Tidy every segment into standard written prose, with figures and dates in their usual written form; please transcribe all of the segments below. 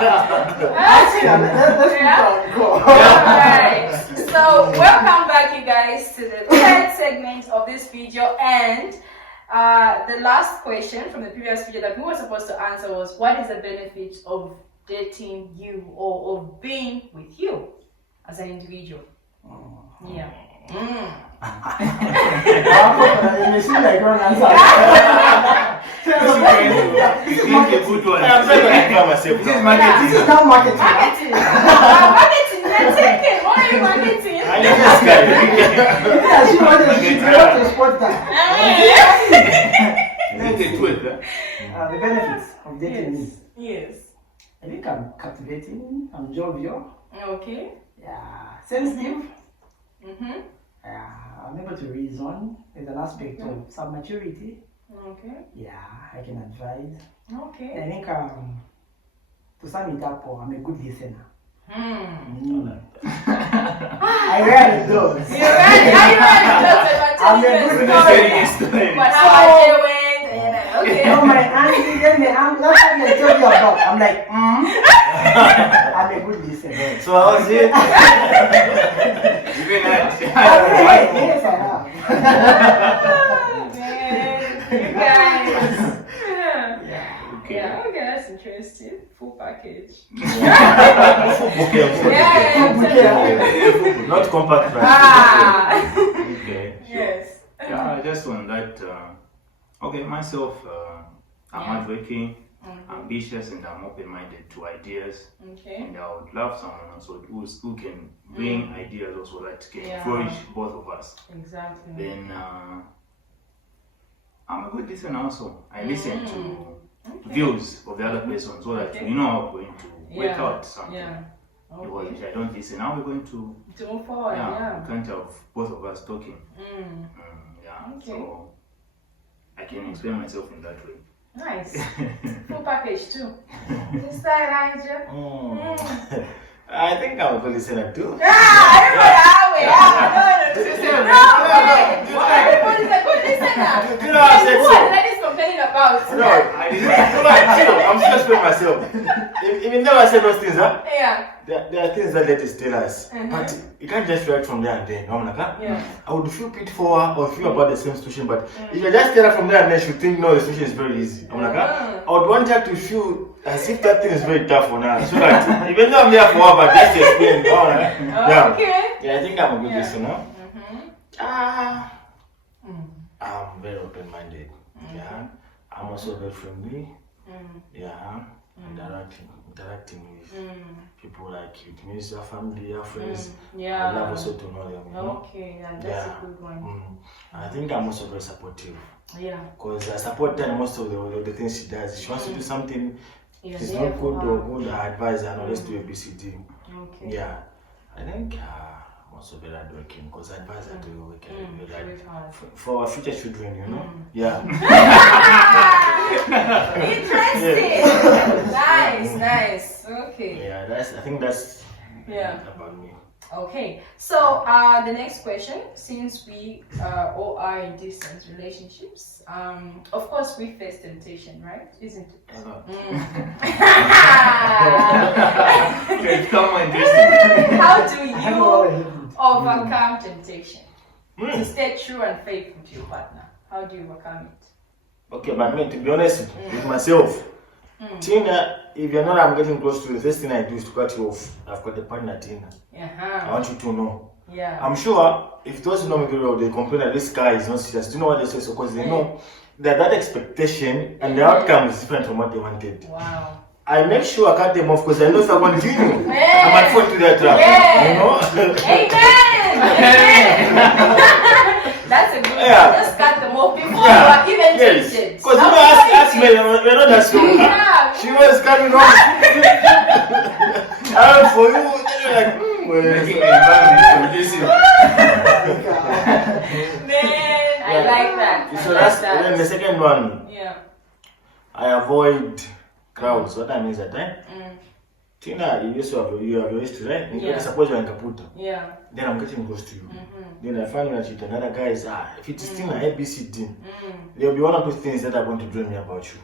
Alright. So welcome back, you guys, to the third segment of this video, and the last question from the previous video that we were supposed to answer was, what is the benefit of dating you or of being with you as an individual? Yeah. You seem like one answer. This is a good one. I'm trying to explain myself. This is marketing. This is not marketing. Marketing. Marketing. Let's take it. What are you marketing? I need this guy. Yeah, she wants to support that. This is the truth. The benefits of dating is, Yes. I think I'm captivating, I'm jovial, Okay. yeah, sensitive, Mm-hmm. yeah, I'm able to reason. There's an aspect of some maturity. Okay. Yeah, I can advise. Okay. I think to sum it up, I'm a good listener. I read those. You're right. Are you right? I'm a good story. But how are you doing? Okay. No, my auntie gave me, last time I told you about, I'm like, I'm a good listener. So how is it? Even that. Yes, I have. You guys. Okay. Yeah, okay, that's interesting. Full package. Not compact price. Okay. Sure. Yes. Yeah, just on that. Okay, myself, I'm hardworking, ambitious, and I'm open-minded to ideas. Okay. And I would love someone also who can bring ideas also that can flourish both of us. Exactly. Then I'm a good listener also. I listen to views of the other person so that we know how we're going to work out something. Yeah. Because Okay. if I don't listen, how we're going to move forward, we can't have both of us talking. Yeah. Okay. So I can explain myself in that way. Nice. Full package too. Mr. Elijah. I think I'm a good listener too. Everybody's a good listener. You know I said What so. the ladies complaining about? No, I'm just explaining myself. Even though I said those things, huh? Yeah. There are things that ladies tell us, but you can't just react from there and then. No, like, huh? Yeah. I would feel pity for her or feel about the same situation, but if you just tell her from there and then she think no, the situation is very easy. I'm like, huh? I would want her to feel as if that thing is very tough for her, so that even though I'm there for her, but just to explain. Yeah. Okay. Yeah, I think I'm a good listener. Mm-hmm. I'm very open-minded. Yeah. I'm also very friendly. Yeah. Interacting with people like it means your family, your friends. Yeah. I love also to know them. You know? Okay, that's a good one. I think I'm also very supportive. Yeah. Because I support her in most of the things she does. If she wants to do something, she's not good or good, I advise her, no, let's do a BCD. Okay. Yeah. I think I'm also very hardworking because I advise her to work very hard for our future children, you know? Yeah. Interesting. Nice. Okay. Yeah, I think that's about me. Okay. So the next question, since we all are in distant relationships, of course we face temptation, right? Isn't it? How do you overcome temptation to stay true and faithful to your partner? How do you overcome it? Okay, but me, to be honest with myself, Tina, if you're not, I'm getting close to the first thing I do is to cut you off. I've got a partner, Tina. I want you to know. Yeah. I'm sure if those who know me very well, they complain that this guy is not serious. Do you know what they say? So, because they know that expectation and the outcome is different from what they wanted. Wow. I make sure I cut them off because I know if I continue, I might fall to their trap. You know? Amen. That's a good one. Just cut them off before you are even tempted. Because you know, ask me, we're not that strong. She was coming on. For you, you're like, Making the environment conducive. Man, I like that. So that's then the second one. Yeah. I avoid crowds. What that means that time? Tina, you used to have your history, right? Yeah. Suppose you're in Kaputa. Yeah. Then I'm getting close to you. Then I find out that another guy is, if it is Tina, ABCD, there will be one or two things that are going to drain me about you.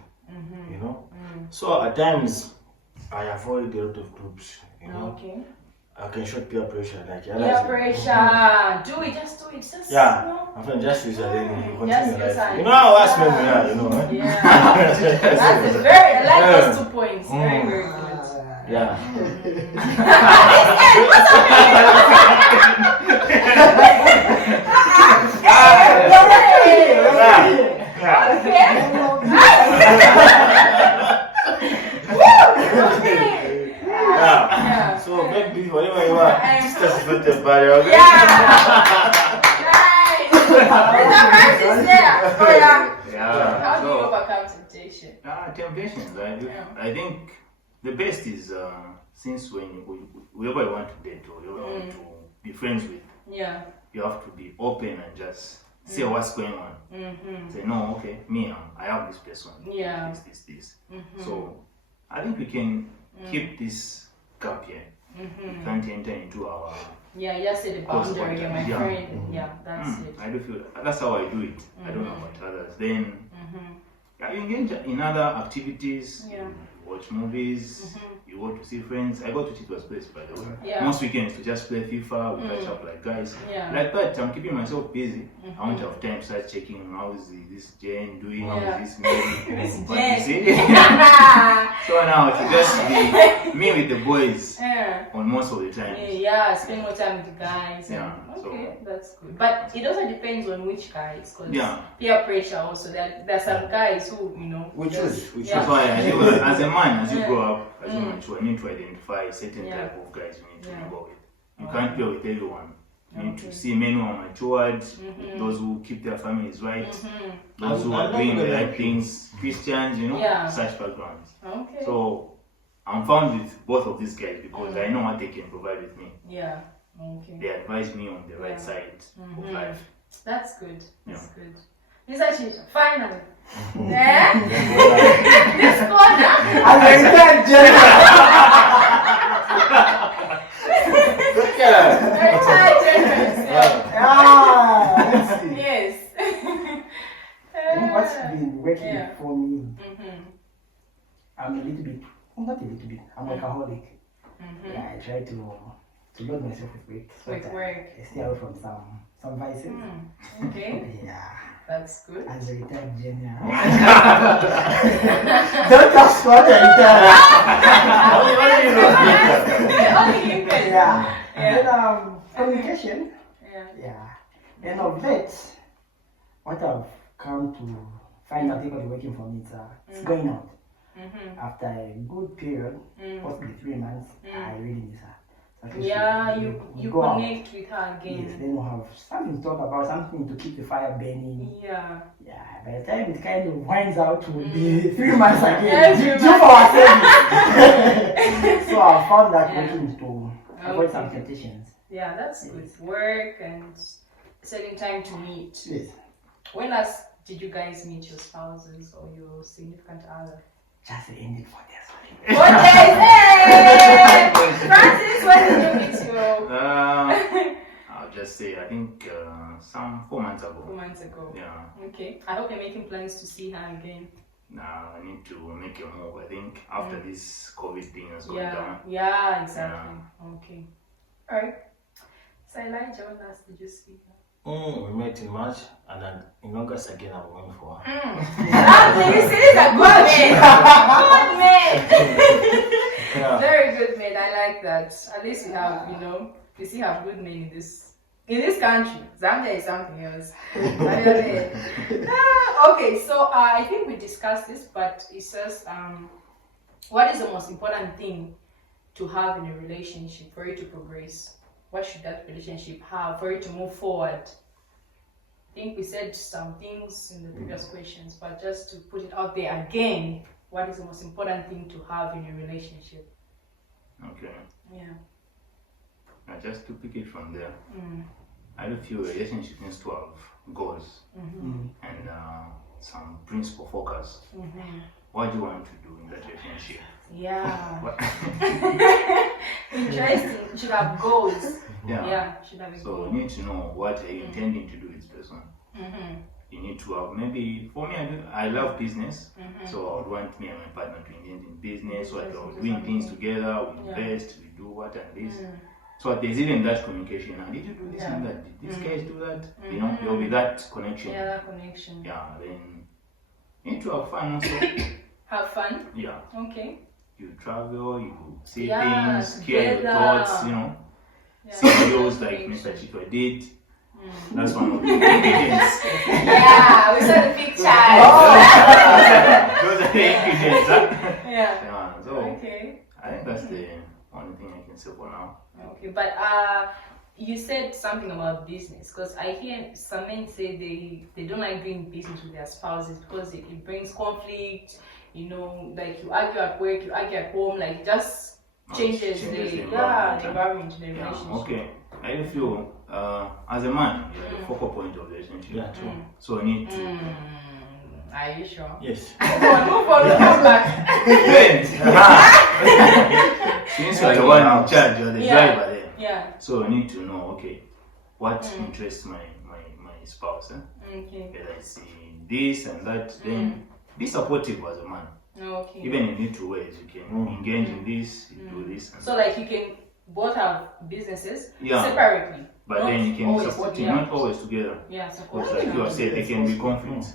You know? So at times, I avoid a lot of groups. You know, Okay. I can show peer pressure. Like Peer pressure. Do it. Just do it. Just. Yeah. You know. I find just use it then you Just continue use life. it. You know how us men we are, you know. Eh? Yeah. That's a very. I like those 2 points. Very very good. Yeah. Yeah. So maybe whatever you are, just not the body, okay? Nice. The rice is there. Oh yeah. Yeah. How do you So, overcome temptation? temptations. Yeah. I think the best is since whoever you want to date or you want to be friends with, Yeah. you have to be open and just say what's going on. Mm-hmm. Say no, okay, I have this person. Yeah. This. Mm-hmm. So I think we can keep this gap here. Mm-hmm. We can't enter into our. Yeah, just say the Close boundary, contact. my Yeah. friend. Yeah, that's it. I do feel that's how I do it. I don't know about others. Then Mm-hmm. you engage in other activities. Yeah. You watch movies. You go to see friends. I go to Tito's place, by the way. Yeah. Most weekends to just play FIFA. We catch up like guys. Yeah. Like that, I'm keeping myself busy. I won't have time to start checking how is this Jane doing, how Yeah. is this Mary. This But you Jane. see? So now to just be me with the boys Yeah. on most of the time. Yeah, spend more time with the guys. Yeah, Okay, so- that's good. But it also depends on which guys, because Yeah. peer pressure also. There's some guys who, you know. We choose. We choose. That's why as a man, as you Yeah. grow up, as you mature, you need to identify certain Yeah. type of guys you need to Yeah. mingle with. You can't play with everyone. You need Okay. to see men who are matured, those who keep their families right, those who are And doing the not right even things, Christians, you know, Yeah. such backgrounds. Okay. So I'm found with both of these guys because I know what they can provide with me. Yeah. Okay. They advise me on the right Yeah. side of life. That's good. That's Yeah. good. Mr. Chisha, finally. Eh? This corner. And the retired general. Look at that. Retired generous. Let's see. Yes. What's been working Yeah. for me? Mm-hmm. I'm a little bit, not a little bit, I'm workaholic. Yeah, I try to load myself with work. So With that work. I stay away from some vices. Okay. Yeah. That's good. As a retired general. Don't ask what I retired. Only you can. Yeah. Yeah. And then communication. Yeah. Yeah. And of late, what I've come to find out equally working for me is it's going out. After a good period, possibly 3 months, I really miss her. So at least Yeah, we you go out. connect with her Yes, again. then we'll have something to talk about, something to keep the fire burning. Yeah. Yeah, by the time it kind of winds out, it will be 3 months again. Every Due for our service. So I found that Yeah. working to avoid some Okay. temptations. Yeah, that's good. Work and setting time to meet. Yes. When last did you guys meet your spouses or your significant other? Just end it for this one. What day? Hey! Francis, when did you meet your I'll just say, I think some 4 months 4 ago. months ago? Yeah. Okay. I hope you're making plans to see her again. Now I need to make a move. I think after this COVID thing has gone Yeah. down. Yeah, exactly. Okay. Alright. So Elijah, when last did you see her? We met in March, and then in August again I'm going for her. Lovely. You see, this is a good man. Good man. Yeah. Very good man. I like that. At least you have, you still have good men in this country. Zambia is something else. Okay, so I think we discussed this, but it says, what is the most important thing to have in a relationship for it to progress? What should that relationship have for it to move forward? I think we said some things in the previous questions, but just to put it out there again, what is the most important thing to have in a relationship? Okay. Yeah. Now just to pick it from there, I do feel a relationship needs to have goals and some principle focus. What do you want to do in that relationship? Yeah. What- Interesting. You should have goals. Yeah. Yeah, should have a So goal. you need to know what are you intending to do with this person. you need to have, maybe for me, I love business, so I would want me and my partner to engage in business, so that we're doing things together, we invest, we do what and this. So there's even that communication. And did you do this and that? Did these guys do that? You know, there'll be that connection. Yeah, that connection. Yeah, then you need to have fun also. Have fun? Yeah. Okay. You travel, you see Yeah, things, hear your together. thoughts, you know. Yeah. See videos like Mr. Chikwa did. That's one of the ingredients. Yeah, we saw the pictures. Those are the ingredients, huh? Yeah. Yeah, so Okay. I think that's the only thing I can say for now. Okay, but you said something about business, because I hear some men say they don't like doing business with their spouses because it brings conflict. You know, like you argue at work, you argue at home, like it just changes the environment, the relationship. Okay, I feel as a man, you're the focal point of the relationship. Yeah, true. So you need to. Are you sure? Yes. Move on, come back. Since you're the one in charge, you're the driver there. Yeah. So you need to know, okay, what interests my spouse. Okay. Whether I see this and that, then be supportive as a man. Okay. Even in little ways, you can engage in this, you do this. And So like you can both have businesses Yeah. separately. but not then you can always support it, together. not always together. Yeah, support. Because like you have said, there can be conflicts.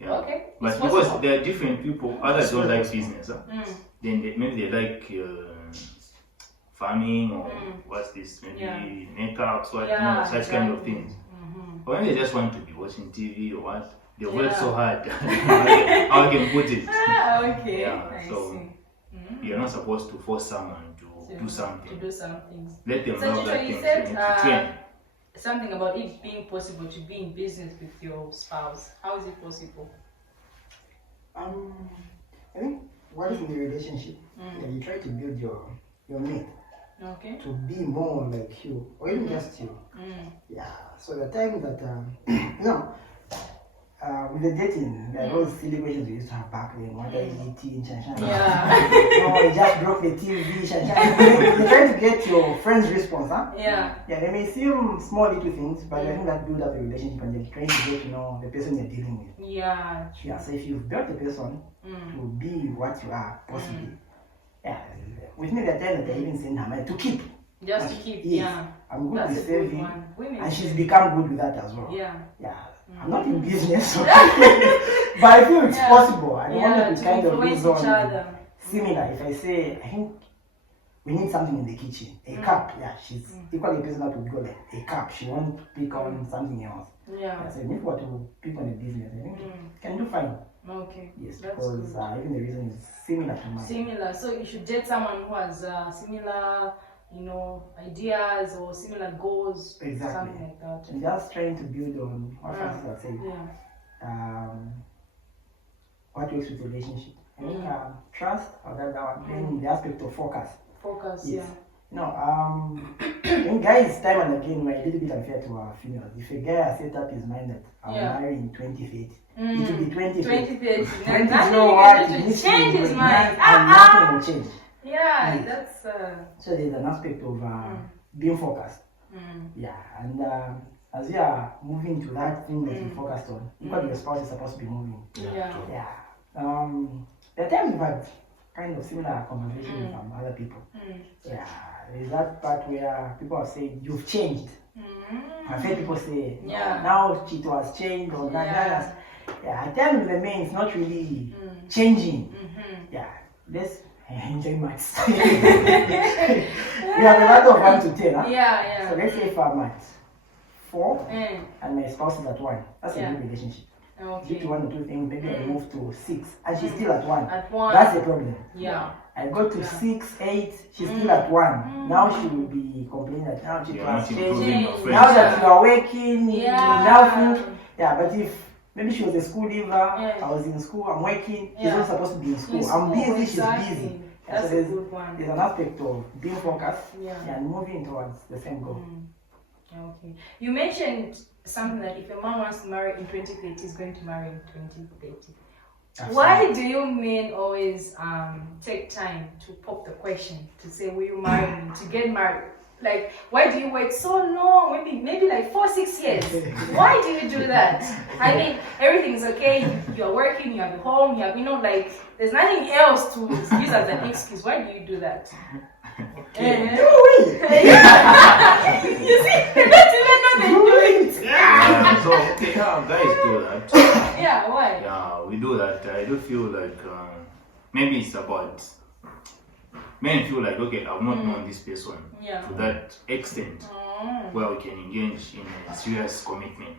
Yeah. Okay. But It's because possible. there are different people, others don't like business. Mm. Then maybe they like farming or what's this, maybe Yeah. makeup, so Yeah, such kind of exactly. things. Mm-hmm. Or maybe they just want to be watching TV or what. They work Yeah. so hard. How I can put it. Okay. Yeah, I so see. you're not supposed to force someone to do To something. do something. Let them So know Chicho, that you things said, you need to train. Something about it being possible to be in business with your spouse. How is it possible? I think what is in the relationship, that you try to build your mate Okay. to be more like you, or even just you. Yeah. So the time that with the dating, there are those silly questions we used to have back then. What are you eating, Shanshan? Yeah. No, you just broke the TV, Shanshan. You're trying to get your friend's response, huh? Yeah. Yeah, they may seem small little things, but I think that build up a relationship and you're trying to get to know the person you're dealing with. Yeah. Yeah, so if you've built a person to be what you are, possibly, yeah, with me, the time that I even send her money to keep. Just to keep. Yes, Yeah. I'm good That's with a good saving, one. Women. and she's become good with that as well. Yeah. Yeah, I'm not in business, but I feel it's possible. I Yeah, wanted to to kind of influence use each on other. similar. If I say, I think we need something in the kitchen, a cup. Yeah, she's equally a person that would go like a cup. She won't pick on something else. Yeah. Yeah, so if you want to pick on a business, I think can do fine. Okay. Yes, That's because good. even the reason is similar to mine. Similar. So you should date someone who has similar, ideas or similar goals. Exactly. Something like that. And just trying to build on what Francis was saying. Yeah. What works with relationship. I think trust or that one. Then the aspect of focus. Focus. Yes. Yeah. I think guys time and again we're a little bit unfair to our females. If a guy has set up his mind that I'll marry in 2030, it will be 2030. 2030. 20 Nothing know you what can do it to needs change to his be, mind. and nothing will change. Yeah, Yes. that's. So there's an aspect of being focused. Yeah, and as we are moving to that thing that we focused on, equally your spouse is supposed to be moving. Yeah. Yeah. There are times we've had kind of similar conversations with other people. Yeah, there's that part where people have said, you've changed. I've heard people say, no, now Chito has changed or that. Yeah, at times with the men, it's not really changing. Yeah, let's enjoy maths. We have a lot of 1 to 10. Huh? Yeah. So let's say if I'm at 4 and my spouse is at 1, that's a good relationship. Due to 1 or 2 things, maybe I move to 6 and she's still at 1. At 1. That's a problem. Yeah. I go to 6, 8, she's still at 1. Now she will be complaining that now she has changed. Now that you are working, you now think, but if maybe she was a school leaver, I was in school, I'm working, she's not supposed to be in school. I'm busy, she's busy. That's so a good one. There's an aspect of being focused and moving towards the same goal. Okay. You mentioned something that if a man wants to marry in 2030, he's going to marry in 2030. Absolutely. Why do you men always take time to pop the question to say, will you marry me, to get married? Like, why do you wait so long? Maybe like 4-6 years. Why do you do that? I mean, everything's okay. You're working. You have a home. You have, like, there's nothing else to use as an excuse. Why do you do that? Do it. You see, they don't even know they do it. Yeah, so okay, guys do that. Yeah, why? Yeah, we do that. I do feel like maybe it's about men feel like, okay, I've not known this person to that extent where we can engage in a serious commitment.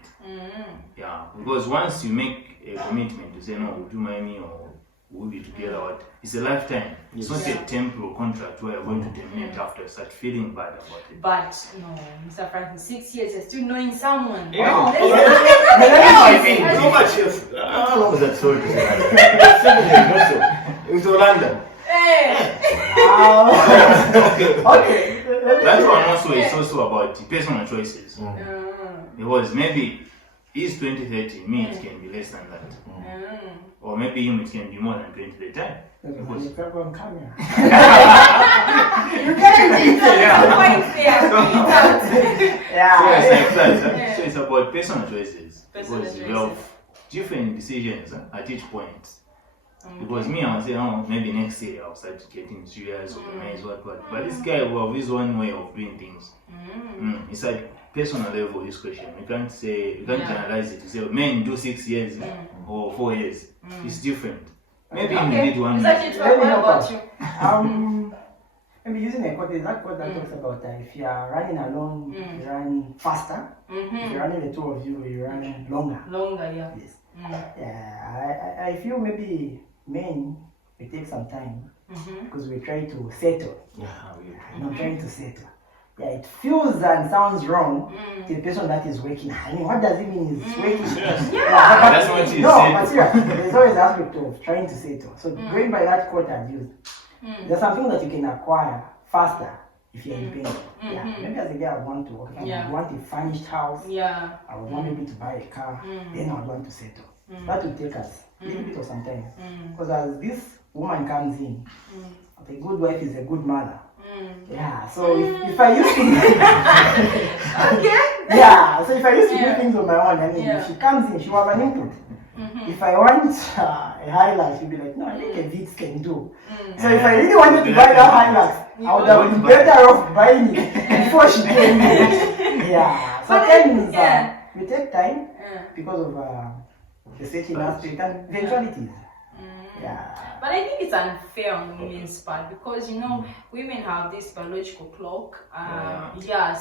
Yeah, because once you make a commitment to say, no, would you marry me or we'll be together, it's a lifetime. It's not a temporal contract where you're going to terminate after you start feeling bad about it. But no, Mr. Franklin, 6 years, you're still knowing someone. Yeah. No, Oh, there's nothing else. So much. How long was that story to say that? 7 years also. It was Orlando. Hey. Okay. That one also is also about personal choices. Because maybe he's 20, 30, me it can be less than that. Or maybe him it can be more than 20 at the time. Because you can't go on camera. You can't do that. Yeah. So it's like that. So it's about personal choices. Personal Because you choices. have different decisions at each point. Because me, I was saying, oh, maybe next year I'll start getting serious, organize, what. But this guy will have his own way of doing things. It's like personal level, this question. You can't generalize it to say, men do 6 years or 4 years. It's different. Maybe you need 1 Is year. that it? What about you? Maybe using a quote, is that quote that talks about if you are running alone, you run faster. If you're running the two of you, you run longer. Longer, yeah. Yes. Yeah, I feel maybe men, we take some time because we try to settle. Not trying to settle. Yeah, it feels and sounds wrong to the person that is working. I mean, what does it mean is working? That's what you No, said. but seriously, there's always the aspect of trying to settle. So going by that quote I've used, there's something that you can acquire faster if you're independent. Yeah, maybe as a girl I would want to work. I would want a furnished house. Yeah. I would want maybe to buy a car. Then I would want to settle. That would take us a little bit of some time. Because as this woman comes in, a good wife is a good mother. Yeah, so if I used to yeah, so if I used to do things on my own, I mean, if she comes in, she will have an input. If I want a Hilux, she'll be like, no, I think a Vitz can do. So if I really wanted to buy that Hilux, I would have been better off buying it before she came in. Yeah, so things we take time because of the searching aspect and eventualities. Yeah. But I think it's unfair on women's part because women have this biological clock.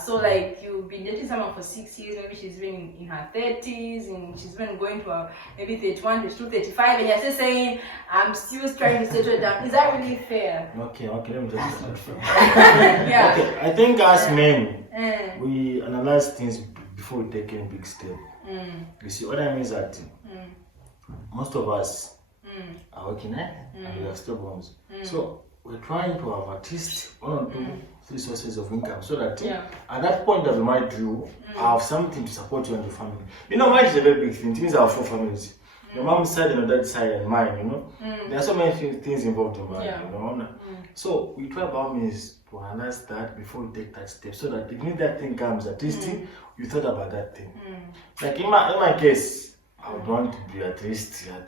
So like you've been dating someone for 6 years, maybe she's been in her 30s and she's been going to maybe 31 to 35, and you're still saying, I'm still trying to settle down. Is that really fair? Okay, let me just Yeah. Okay, I think as men, we analyze things before we take any big step. You see, what I mean is that most of us are working and we have stubborns. So we're trying to have at least 1 or 2, 3 sources of income so that at that point of the marriage, I have something to support you and your family. Marriage is a very big thing. It means I have 4 families. Your mom's side and your dad's side and mine, There are so many things involved in marriage, So we try about means to analyze that before we take that step so that if that thing comes, at least you thought about that thing. Like in my case, I would want to be at least. I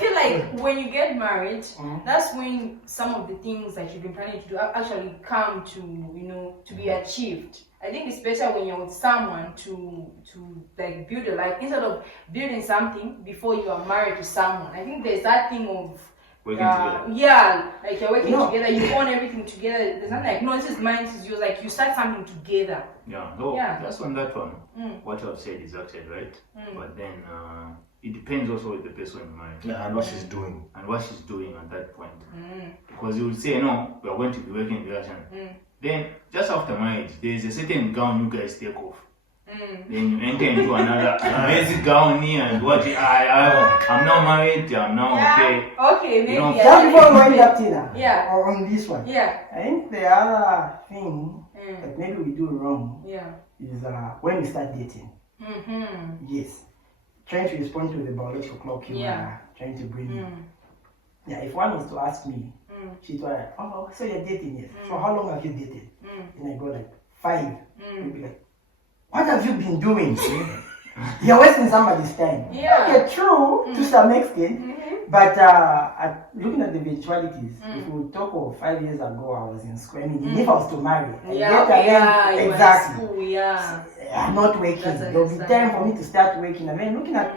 feel like when you get married, that's when some of the things that you've been planning to do actually come to to be achieved. I think it's better when you're with someone to like build a life instead of building something before you are married to someone. I think there's that thing of working together. Yeah, like you're working together, you own everything together. There's nothing like, no, this is mine, this is yours. Like you start something together. That's on that one. What I've said is actually right. But then it depends also with the person in mind. And what she's doing. And what she's doing at that point. Because you would say, no, we are going to be working together. Then just after marriage, there's a certain gown you guys take off. Then you enter into another basic gown here and watch it. I'm now married, I'm now okay. Okay, maybe. Just before we wind up, Tina, or on this one, I think the other thing that maybe we do wrong is when we start dating. Yes. Trying to respond to the biological clock you are trying to bring in. Yeah, if one was to ask me, she'd be like, oh, so you're dating, yes. So how long have you dated? And I go like, 5. You'd be like, what have you been doing? You're wasting somebody's time. Yeah. Okay, true to some extent. But looking at the eventualities, if we talk of 5 years ago, I was in school. I mean, if I was to marry, you exactly. were in school, I'm not working. There'll be time for me to start working. And then looking at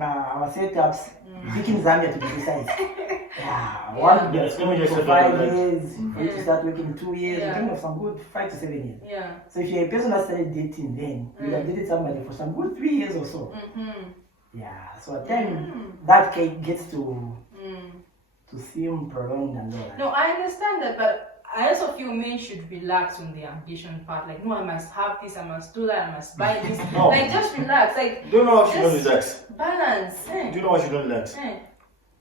our setups, picking Zambia to be precise. One Yes, let me just for say 5 that. years, for you to start working 2 years, Yeah. kind of some good 5 to 7 years. Yeah. So if you're a person that started dating then, you have dated somebody for some good 3 years or so. Yeah, so at time that gets to seem prolonged and all that. No, I understand that, but I also feel men should relax on the ambition part. Like, no, I must have this, I must do that, I must buy this. No. Like, just relax. Like, Do you know what you don't just relax? balance. Do you know what you don't relax? Eh.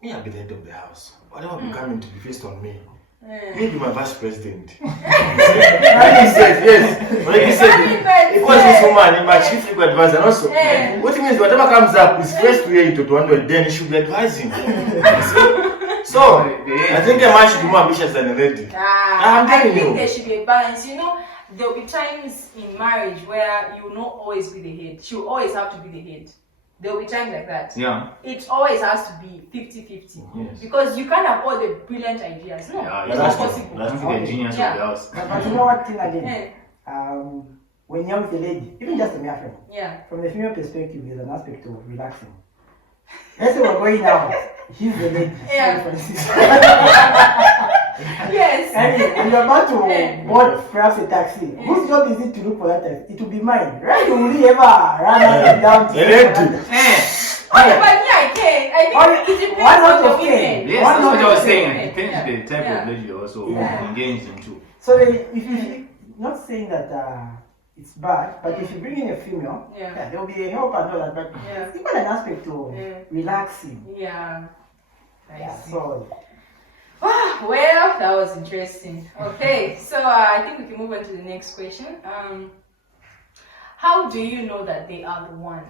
Me, I'll be the head of the house. Whatever be coming to be faced on me. Eh. Me be my vice president. When he said, yes. When he said, it was this woman in my chief legal advisor. And also, Eh. what it means, whatever comes up is first to hear it to 100, then he should be advising. So, I think a man should be more ambitious than a lady. I'm I telling think you. there should be a balance. You know, there will be times in marriage where you will not always be the head. She will always have to be the head. There will be times like that. Yeah. It always has to be 50-50. Yes. Because you can't have all the brilliant ideas. No, Yeah, it's that's not true. possible. Don't be the genius Yeah. of the house. But you know what thing again? Eh. When you're with a lady, even just a mere friend, Yeah. from the female perspective, there's an aspect of relaxing. Let's say we're going out. She's the lady. Yeah. Francis. Yes. And you're about to Yeah. board perhaps a taxi. Whose job is it to look for that taxi? It will be mine. Right? You will really ever run up and down to The look for that lady. taxi. Okay, but me, I can. I think it depends Why not on the of ten? women. Yes, Why that's not what I was just saying. say- It depends Yeah. the type Yeah. of lady you're also Yeah. engaged into. So if you not saying that it's bad, but if you bring in a female, Yeah. there will be a help and all that. But Yeah. it's even an aspect of Yeah. relaxing. Yeah. I Yeah. see. So Well, that was interesting. Okay, so I think we can move on to the next question. How do you know that they are the one?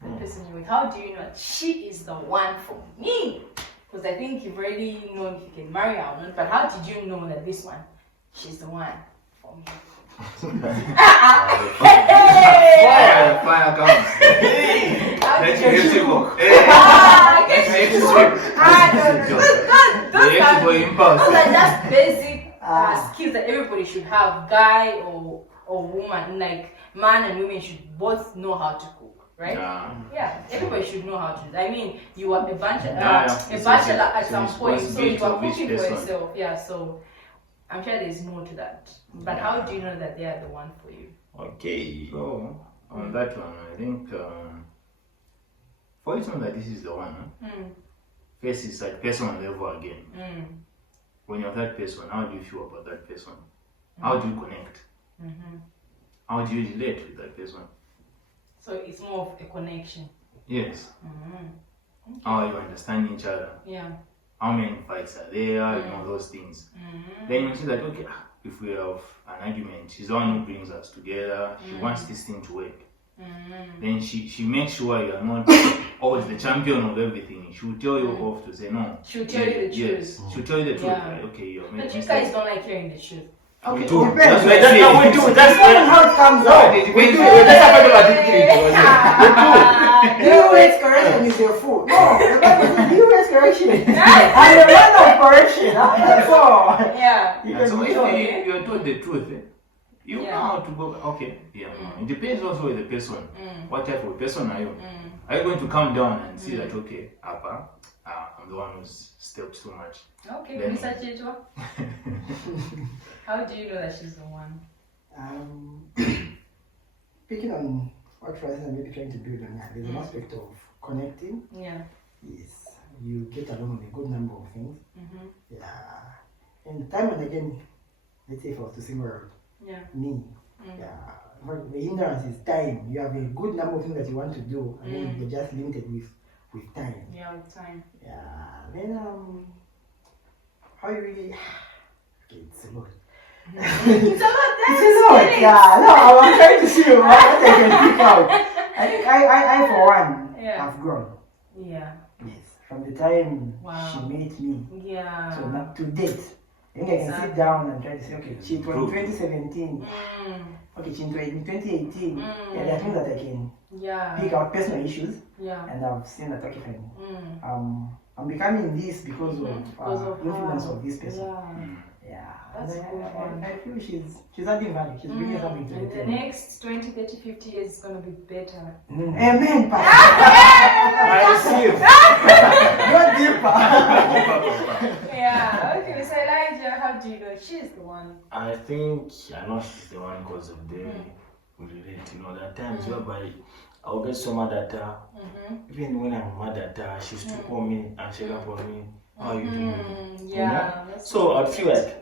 The person you're with. How do you know that she is the one for me? Because I think you've already known if you can marry her or not. But how did you know that this one, she's the one for me? Hey! Fire comes. How did Let's you- get you go. Ah, Let's get get you- you go. Those Let's are- go impulse. Those are just basic Ah. skills that everybody should have. Guy or woman, like man and women should both know how to cook, right? Yeah. Yeah, everybody should know how to. I mean, you are a bachelor, Yeah, a it's bachelor okay. at So some it's point, so responsibility you are of each cooking for person. yourself. Yeah, so I'm sure there's more to that. But how do you know that they are the one for you? Okay. So, on that one, I think for you to know that this is the one, first is at personal level again. When you're that person, how do you feel about that person? How do you connect? How do you relate with that person? So it's more of a connection. Yes. How you understand each other? Yeah. How many fights are there? You know, those things. Then you see that, okay, if we have an argument, she's the one who brings us together. She wants this thing to work. Then she makes sure you are not always the champion of everything. She will tell you off to say no. She'll tell you the Yes, truth. she'll tell you the truth. Yeah. Like, okay, you're But making you guys don't like hearing the truth. We it do. depends. That's why That's what we do. That's depending how it comes out. it We depends. do. That's a part of our activity. US correction is your food. No, the Bible says US correction. And the land of correction. That's all. Yeah. You And so can if do it. you're told the truth, you Yeah. know how to go. Okay, yeah. It depends also with the person. What type of person are you? Are you going to calm down and see that okay, Appa, I'm the one who's stepped too much. Okay, Then- Mr. Chitwa. How do you know that she's the one? Picking on what Francis and maybe trying to build on that, there's an aspect of connecting. Yeah. Yes, you get along on a good number of things. Yeah, and time and again, let's say if I was to single out Yeah. me, yeah, but the hindrance is time. You have a good number of things that you want to do, and then you're just limited with time. Yeah, with time. Yeah, then how you really? Okay, it's a lot. It's a lot. It's a lot. Yeah, no, I'm trying to see what I can pick out. I think I for one, Yeah. have grown. Yeah. Yes, from the time Wow. she met me. Yeah. So now to date, I think I can sit down and try to say, okay, she was in 2017. Okay, she in 2018. Yeah, there are things that I can Yeah. pick out personal issues, Yeah. and I've seen that okay, fine. I'm becoming this because Because of of influence her. of this person. Yeah. Yeah, That's and good one. I feel she's adding value. She's bringing something to the And the table. next 20, 30, 50 years is going to be better. Amen, Pastor. I receive. Go deeper. Yeah. Okay. So Elijah, how do you know she's the one? I think I know she's the one because of the we relate. You know, there are times whereby I'll get so mad at her. Even when I'm mad at her, she used to call me and check up on me. How are you doing? Yeah. You know? So I'd feel like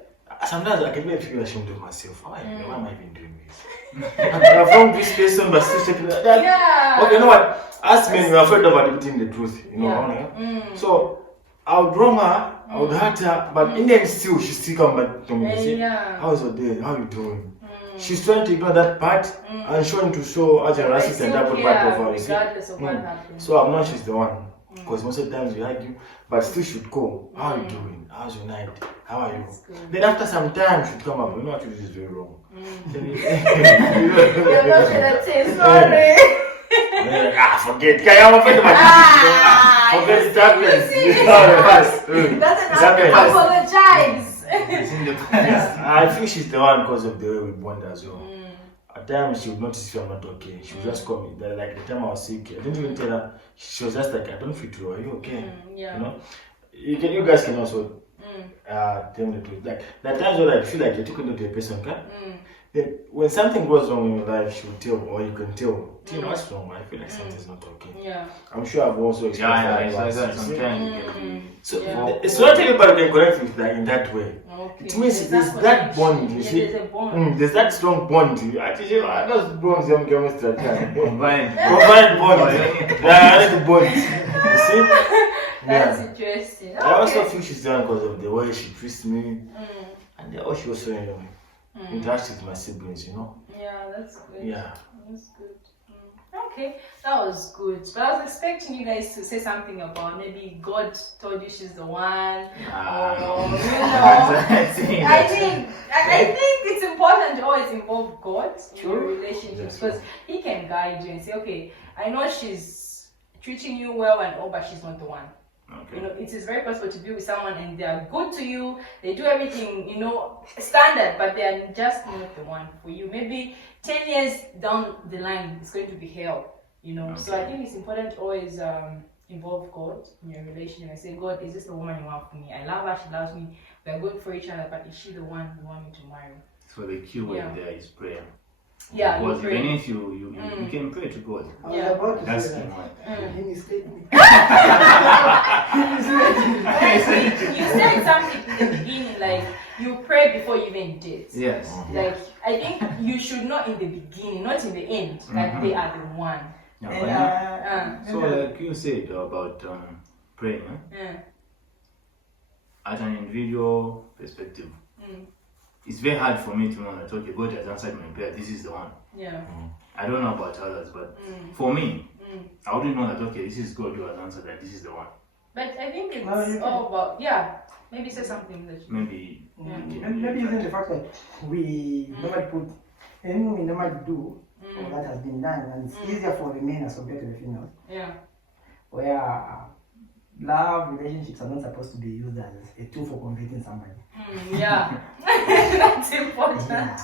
sometimes I can even feel ashamed of myself. Why am I even doing this? I've wronged this person, but still checking that. Yeah. Okay, you know what? Us men, we're afraid of admitting the truth. You know, so I would wrong her, I would hurt her, but in the end, still, she still come back to me and say, "How's your day? How you doing?" She's trying to ignore that part and trying to show her generosity and that part of her. Regardless of what happens. So I'm not she's the one. Because most of the times we argue, but still should go. How are you doing? How's your night? How are you? Then after some time she'd come up, you know what this is doing wrong. You're not gonna say sorry. Forget. I'm afraid of my forget it happens. Doesn't It's have to happened. apologize. It's in the past. I think she's the one because of the way we bond as well. At times she would notice if I'm not okay. She would just call me. Like the time I was sick, I didn't even tell her. She was just like, I don't feel too. Are you okay? Yeah. You know, you guys can also tell me the truth. Like there are times where I feel like you're talking to a person, okay? Then when something goes wrong in your life, she will tell, or you can tell. Do you know what's wrong? I feel like something's not okay. Yeah. I'm sure I've also experienced Yeah, it's like that. that. Sometimes you can be. So Yeah. it's not everybody can connect with that in that way. Okay. It means there's that bond, you see. There's a bond. There's that strong bond. Actually, those bonds don't get me started. Combined. Combined bond. Yeah, the bond. You see? That's Yeah. interesting. I also Okay. feel she's done because of the way she treats me. And the way she also interacts with my siblings, you know? Yeah, that's good. Yeah. That's good. Okay, that was good. But I was expecting you guys to say something about maybe God told you she's the one. Or, I think it's important to always involve God in your relationships because He can guide you and say, okay, I know she's treating you well and all, but she's not the one. You know, it is very possible to be with someone and they are good to you, they do everything, you know, standard, but they are just not the one for you. Maybe 10 years down the line, it's going to be hell, you know. So I think it's important to always involve God in your relationship and say, God, is this the woman you want for me? I love her, she loves me, we are good for each other, but is she the one you want me to marry? So the key word there is prayer. Yeah, Because you pray. even if you can pray to God. I was Yeah. about to That's say the that. one. He misled me. You said something in the beginning, like you pray before you even did. Yes. Like I think you should know in the beginning, not in the end, that they are the one. Yeah, And, so like you said about praying, as an individual perspective, it's very hard for me to know that okay, God has answered my prayer, this is the one. Yeah. I don't know about others, but for me, I wouldn't know that okay, this is God who has answered that this is the one. But I think it's Well, you all about maybe say something that Maybe maybe even the fact that we normally put anything we normally do or that has been done, and it's easier for the men as compared to the females, where love relationships are not supposed to be used as a tool for converting somebody. that's important. Yeah.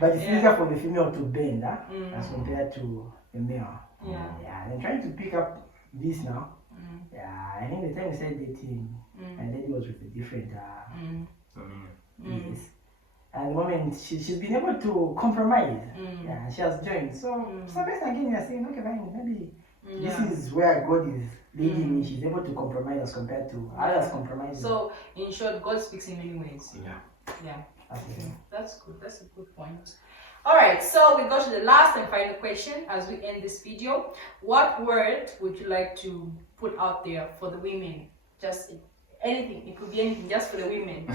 But it's easier for the female to bend as compared to the male. Yeah. And trying to pick up this now. Yeah, I think the time we started dating, my lady was with a different yes. And the moment she's been able to compromise. Yeah, she has joined. So sometimes again you're saying, okay, fine, maybe this is where God is leading me. She's able to compromise as compared to others compromising. So in short, God speaks in many ways. Yeah. That's good. That's a good point. All right, so we go to the last and final question as we end this video. What word would you like to put out there for the women? Just anything. It could be anything, just for the women.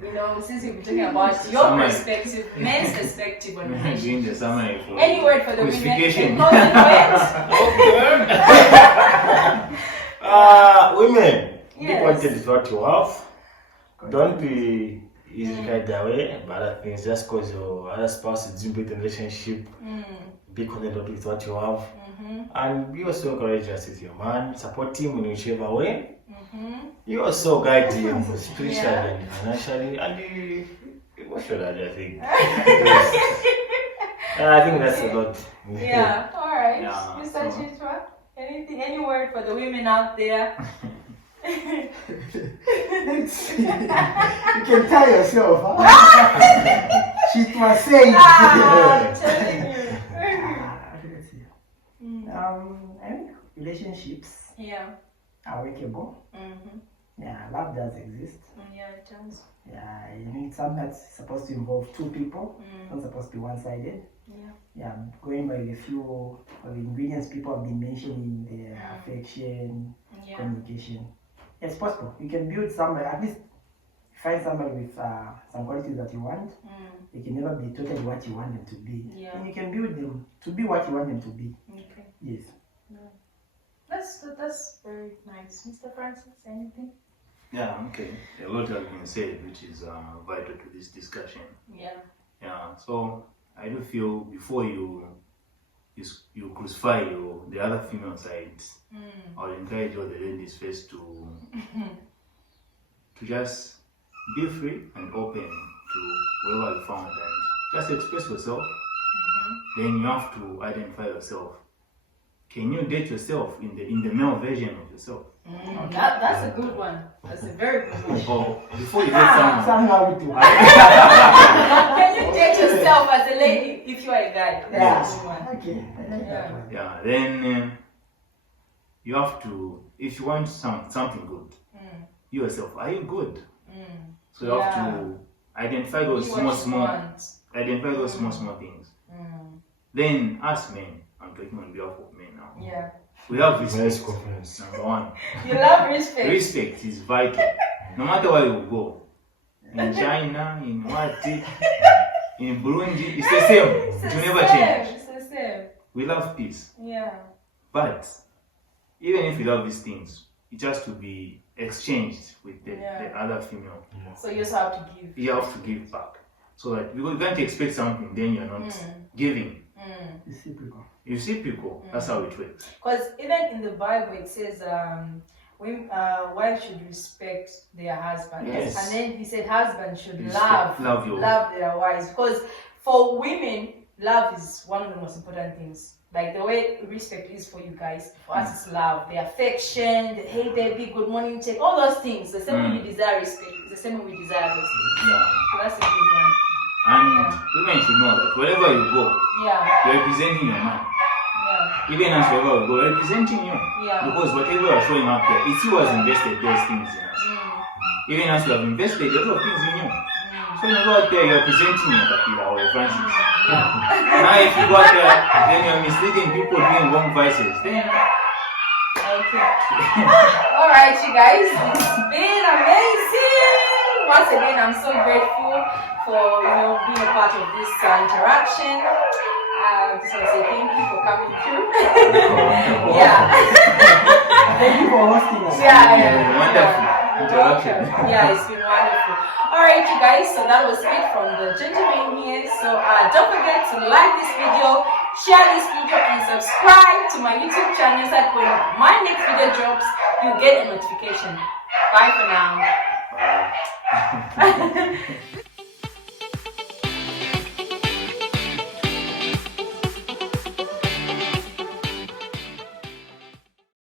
You know, since we've been talking about your perspective, men's perspective on relationships. doing the summary for Any word for the women? crucifixion. A closing word? Women, be Yes. content with what you have. Don't be easy carried away by other things just because your other spouse is doing in relationship. Be content with what you have. And be also courageous with your man. Support him in whichever way. You also guide him spiritually and financially. And emotionally, I think. Yes. I think that's a lot. Yeah, alright. Yeah, Mr. so- Chitwa, any word for the women out there? Let's see. You can tell yourself. Huh? She was saying. I'm telling you. Let's see. I think relationships Yeah. are workable. Yeah, love does exist. Yeah, it does. Yeah, you need something that's supposed to involve two people. It's not supposed to be one-sided. Yeah. Yeah, going by the few of the ingredients people have been mentioning, the affection, Yeah. communication. It's possible. You can build somebody, at least find somebody with some qualities that you want. They can never be totally what you want them to be. Yeah. And you can build them to be what you want them to be. Okay. Yes. That's very nice. Mr. Francis, anything? Yeah, okay. A lot has been said, which is vital to this discussion. Yeah. Yeah, so I do feel before you crucify the other female side, I would encourage all the ladies first to just be free and open to wherever you found and just express yourself. Then you have to identify yourself. Can you date yourself in the male version of yourself? That's a good one. That's a very good one. Or before you date someone, Somehow we do. Can you date yourself as a lady if you are a guy? That's a good one. Okay. I like that one. yeah, then you have to, if you want something good, you yourself, are you good? So you have to identify those identify those small things. Then as men, I'm talking on behalf of men now. Yeah. We have Nice respect. conference. Number one. You love respect. Respect is vital. No matter where you go. In China, in what, in Burundi, it's the same. It will never change. It's the same. We love peace. Yeah. But even if we love these things, it has to be exchanged with the other female. So you also have to give. You have to give back. So that because you can't expect something, then you're not giving. Reciprocal. You see people, that's how it works. Because even in the Bible it says wives should respect their husbands. Yes. And then he said husbands should Respect, love love their wives. Because for women, love is one of the most important things. Like the way respect is for you guys, for us it's love, the affection, the hey baby, good morning check, all those things. The same way we desire respect, it's the same way we desire respect. Yeah. So that's a good one. And women should know that wherever you go, Yeah. you're representing your man. Yeah. Even as wherever we go, we're representing you. Yeah. Because whatever you're showing up there, it's you who has invested those things in us. Even as you have invested a lot of things in you. So when you go out there, you're presenting your Kapila or your Francis. Now if you go out there, then you're misleading people doing wrong vices. Then Okay. Alright, you guys, it's been amazing. Once again, I'm so grateful for being a part of this interaction. I just want to say thank you for coming through. Yeah. Thank you for hosting us. Yeah. Wonderful You're interaction. welcome. Yeah, it's been wonderful. Alright, you guys, so that was it from the gentleman here. So don't forget to like this video, share this video, and subscribe to my YouTube channel so that when my next video drops, you get a notification. Bye for now. Bye.